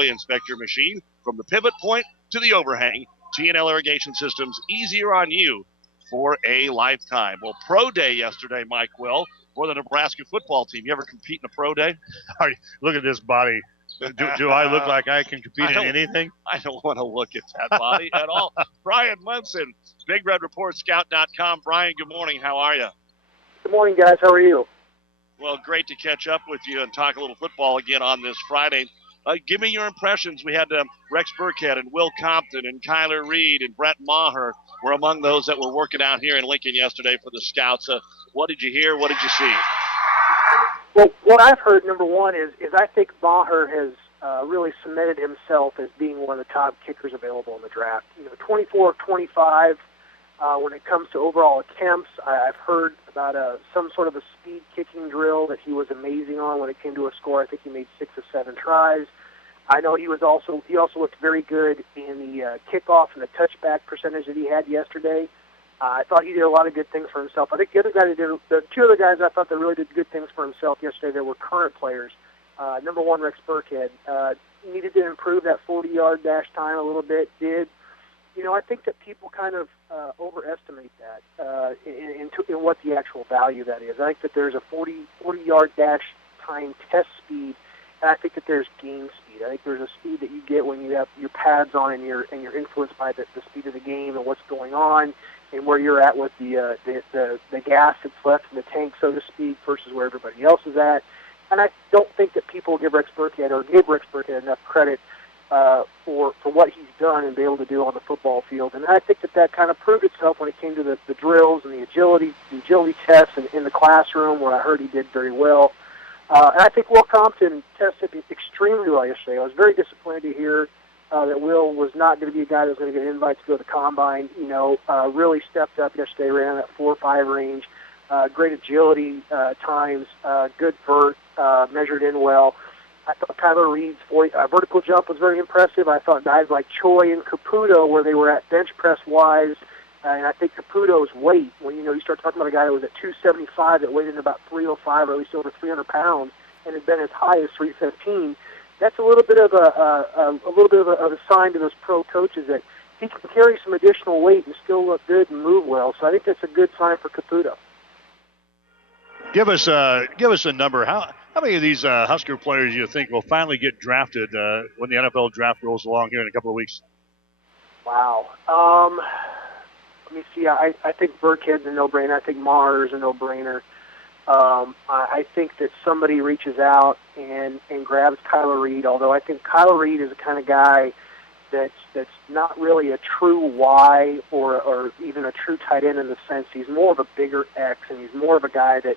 Inspect your machine from the pivot point to the overhang. T&L Irrigation Systems, easier on you for a lifetime. Well, pro day yesterday, Mike Will, for the Nebraska football team. You ever compete in a pro day? Look at this body. Do I look like I can compete in anything? I don't want to look at that body at all. Bryan Munson, BigRedReportScout.com. Bryan, good morning. How are you? Good morning, guys. How are you? Well, great to catch up with you and talk a little football again on this Friday. Give me your impressions. We had Rex Burkhead and Will Compton and Kyler Reed and Brett Maher were among those that were working out here in Lincoln yesterday for the Scouts. What did you hear? What did you see? Well, what I've heard, number one, is I think Maher has really cemented himself as being one of the top kickers available in the draft. 24 of 25 when it comes to overall attempts. I've heard about some sort of a speed kicking drill that he was amazing on when it came to a score. I think he made 6 or 7 tries. I know he also looked very good in the kickoff and the touchback percentage that he had yesterday. I thought he did a lot of good things for himself. I think the two other guys I thought that really did good things for himself yesterday that were current players. Number one, Rex Burkhead needed to improve that 40-yard dash time a little bit. I think that people kind of overestimate that in what the actual value that is. I think that there's a 40-yard dash time test speed, and I think that there's game speed. I think there's a speed that you get when you have your pads on and you're influenced by the speed of the game and what's going on and where you're at with the gas that's left in the tank, so to speak, versus where everybody else is at. And I don't think that people give Rex Burkhead enough credit for what he's done and be able to do on the football field. And I think that kind of proved itself when it came to the drills and the agility tests in the classroom, where I heard he did very well. And I think Will Compton tested extremely well yesterday. I was very disappointed to hear that Will was not going to be a guy that was going to get an invite to go to the Combine. Really stepped up yesterday, ran that 4.5 range, great agility times, good vert, measured in well. I thought Kyler Reed's vertical jump was very impressive. I thought guys like Choi and Caputo, where they were at bench press-wise, and I think Caputo's weight, when you start talking about a guy that was at 275 that weighed in about 305 or at least over 300 pounds and had been as high as 315, that's a little bit of a sign to those pro coaches that he can carry some additional weight and still look good and move well. So I think that's a good sign for Caputo. Give us a number. How many of these Husker players do you think will finally get drafted when the NFL draft rolls along here in a couple of weeks? Wow. Let me see. I think Burkhead's a no-brainer. I think Maher is a no-brainer. I think that somebody reaches out and grabs Kyler Reed, although I think Kyler Reed is the kind of guy that's not really a true Y or even a true tight end in the sense he's more of a bigger X, and he's more of a guy that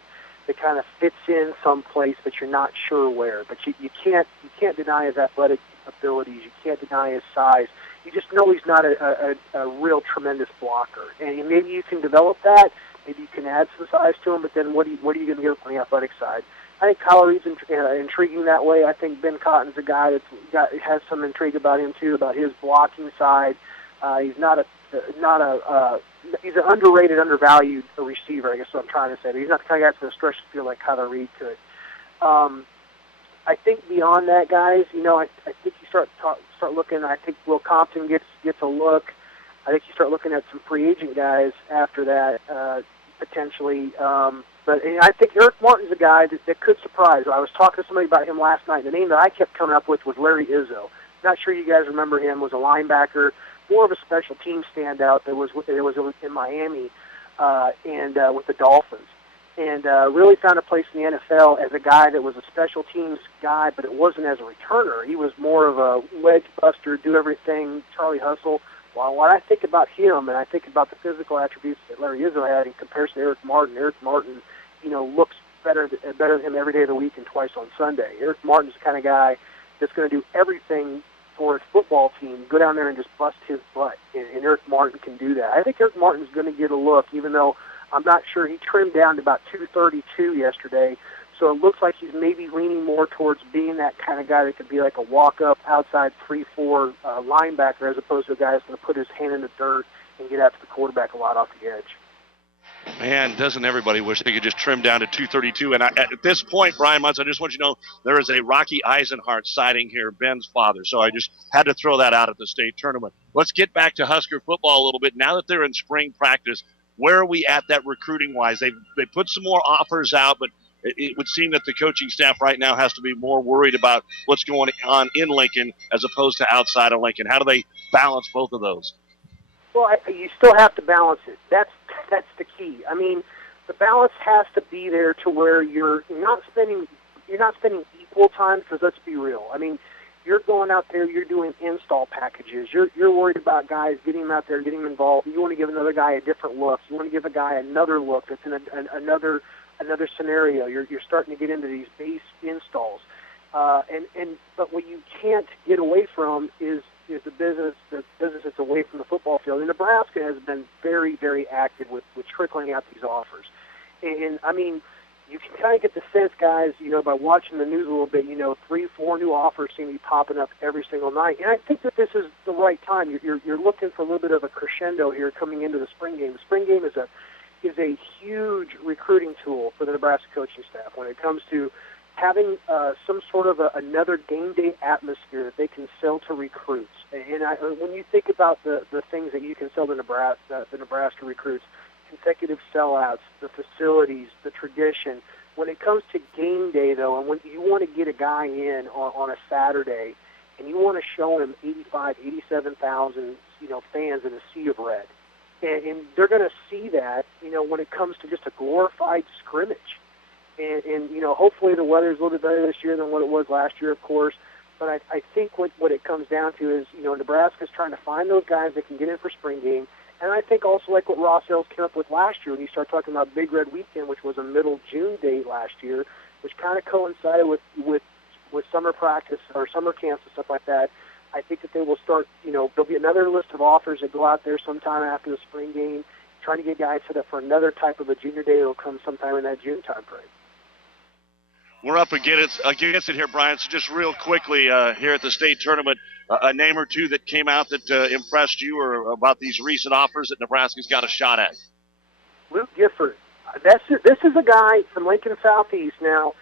kind of fits in someplace, but you're not sure where. But you can't deny his athletic abilities. You can't deny his size. You just know he's not a real tremendous blocker. And maybe you can develop that. Maybe you can add some size to him, but then what are you going to get on the athletic side? I think Kyler Reed's intriguing that way. I think Ben Cotton's a guy has some intrigue about him too, about his blocking side. He's he's an underrated, undervalued receiver, I guess what I'm trying to say. But he's not the kind of guy that's going to stretch the field like Kyler Reed could. I think beyond that, guys, I think you start looking. I think Will Compton gets a look. I think you start looking at some free agent guys after that, potentially. But I think Eric Martin's a guy that could surprise. I was talking to somebody about him last night. The name that I kept coming up with was Larry Izzo. Not sure you guys remember him. Was a linebacker, more of a special team standout that was in Miami and with the Dolphins. And really found a place in the NFL as a guy that was a special teams guy, but it wasn't as a returner. He was more of a wedge buster, do everything, Charlie Hustle. Well, when I think about him and I think about the physical attributes that Larry Izzo had in comparison to Eric Martin, looks better than him every day of the week and twice on Sunday. Eric Martin's the kind of guy that's going to do everything for his football team, go down there and just bust his butt, and Eric Martin can do that. I think Eric Martin's going to get a look, even though I'm not sure. He trimmed down to about 232 yesterday, so it looks like he's maybe leaning more towards being that kind of guy that could be like a walk-up outside 3-4 linebacker, as opposed to a guy that's going to put his hand in the dirt and get after the quarterback a lot off the edge. Man, doesn't everybody wish they could just trim down to 232? And at this point, Bryan Munson, I just want you to know there is a Rocky Eisenhart sighting here, Ben's father. So I just had to throw that out at the state tournament. Let's get back to Husker football a little bit. Now that they're in spring practice, where are we at that recruiting-wise? They put some more offers out, but it would seem that the coaching staff right now has to be more worried about what's going on in Lincoln as opposed to outside of Lincoln. How do they balance both of those? Well, you still have to balance it. That's the key. I mean, the balance has to be there to where you're not spending equal time, because let's be real. I mean, you're going out there, you're doing install packages. You're worried about guys getting them out there, getting them involved. You want to give another guy a different look. You want to give a guy another look that's in another scenario. You're starting to get into these base installs. But what you can't get away from is the business that's away from the football field. And Nebraska has been very, very active with trickling out these offers. And I mean, you can kind of get the sense, guys, by watching the news a little bit, 3-4 new offers seem to be popping up every single night. And I think that this is the right time. You're looking for a little bit of a crescendo here coming into the spring game. The spring game is a huge recruiting tool for the Nebraska coaching staff when it comes to having some sort of another game day atmosphere that they can sell to recruits. And when you think about the things that you can sell to the Nebraska recruits, consecutive sellouts, the facilities, the tradition. When it comes to game day, though, and when you want to get a guy in on a Saturday, and you want to show him 87,000, fans in a sea of red, and they're going to see that, when it comes to just a glorified scrimmage. And hopefully the weather's a little bit better this year than what it was last year, of course. But I think what it comes down to is, Nebraska's trying to find those guys that can get in for spring game. And I think also like what Ross Ells came up with last year when you start talking about Big Red Weekend, which was a middle June date last year, which kind of coincided with summer practice or summer camps and stuff like that. I think that they will start, there'll be another list of offers that go out there sometime after the spring game, trying to get guys set up for another type of a junior day that will come sometime in that June time frame. We're up against it here, Bryan. So just real quickly here at the state tournament, a name or two that came out that impressed you or about these recent offers that Nebraska's got a shot at? Luke Gifford. This is a guy from Lincoln Southeast. Now,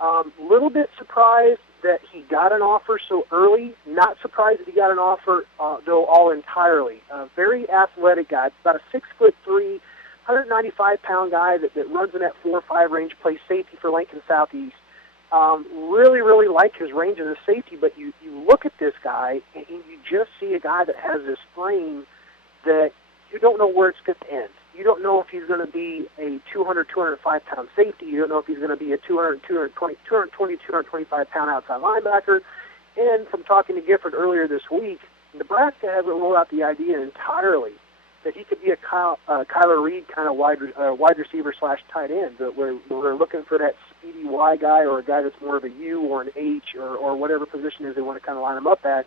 a little bit surprised that he got an offer so early. Not surprised that he got an offer, though, all entirely. Very athletic guy, about a 6'3", 195-pound guy that runs in that 4-5 range, plays safety for Lincoln Southeast. Really, really like his range as a safety, but you look at this guy, and you just see a guy that has this frame that you don't know where it's going to end. You don't know if he's going to be a 200, 205-pound safety. You don't know if he's going to be a 220, 225-pound outside linebacker. And from talking to Gifford earlier this week, Nebraska hasn't ruled out the idea entirely that he could be a Kyler Reed kind of wide receiver / tight end. That we're looking for that speedy Y guy or a guy that's more of a U or an H or whatever position is they want to kind of line him up at.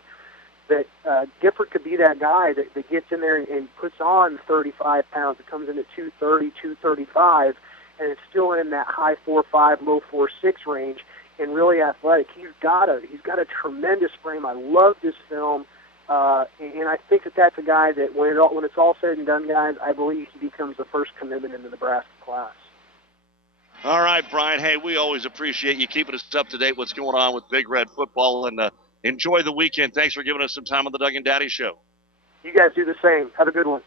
That Gifford could be that guy that gets in there and puts on 35 pounds. It comes in at 230, 235, and it's still in that high 4.5, low 4.6 range, and really athletic. He's got a tremendous frame. I love this film. And I think that's a guy that when it's all said and done, guys, I believe he becomes the first commitment in the Nebraska class. All right, Bryan. Hey, we always appreciate you keeping us up to date what's going on with Big Red football, and enjoy the weekend. Thanks for giving us some time on the Doug and Daddy Show. You guys do the same. Have a good one.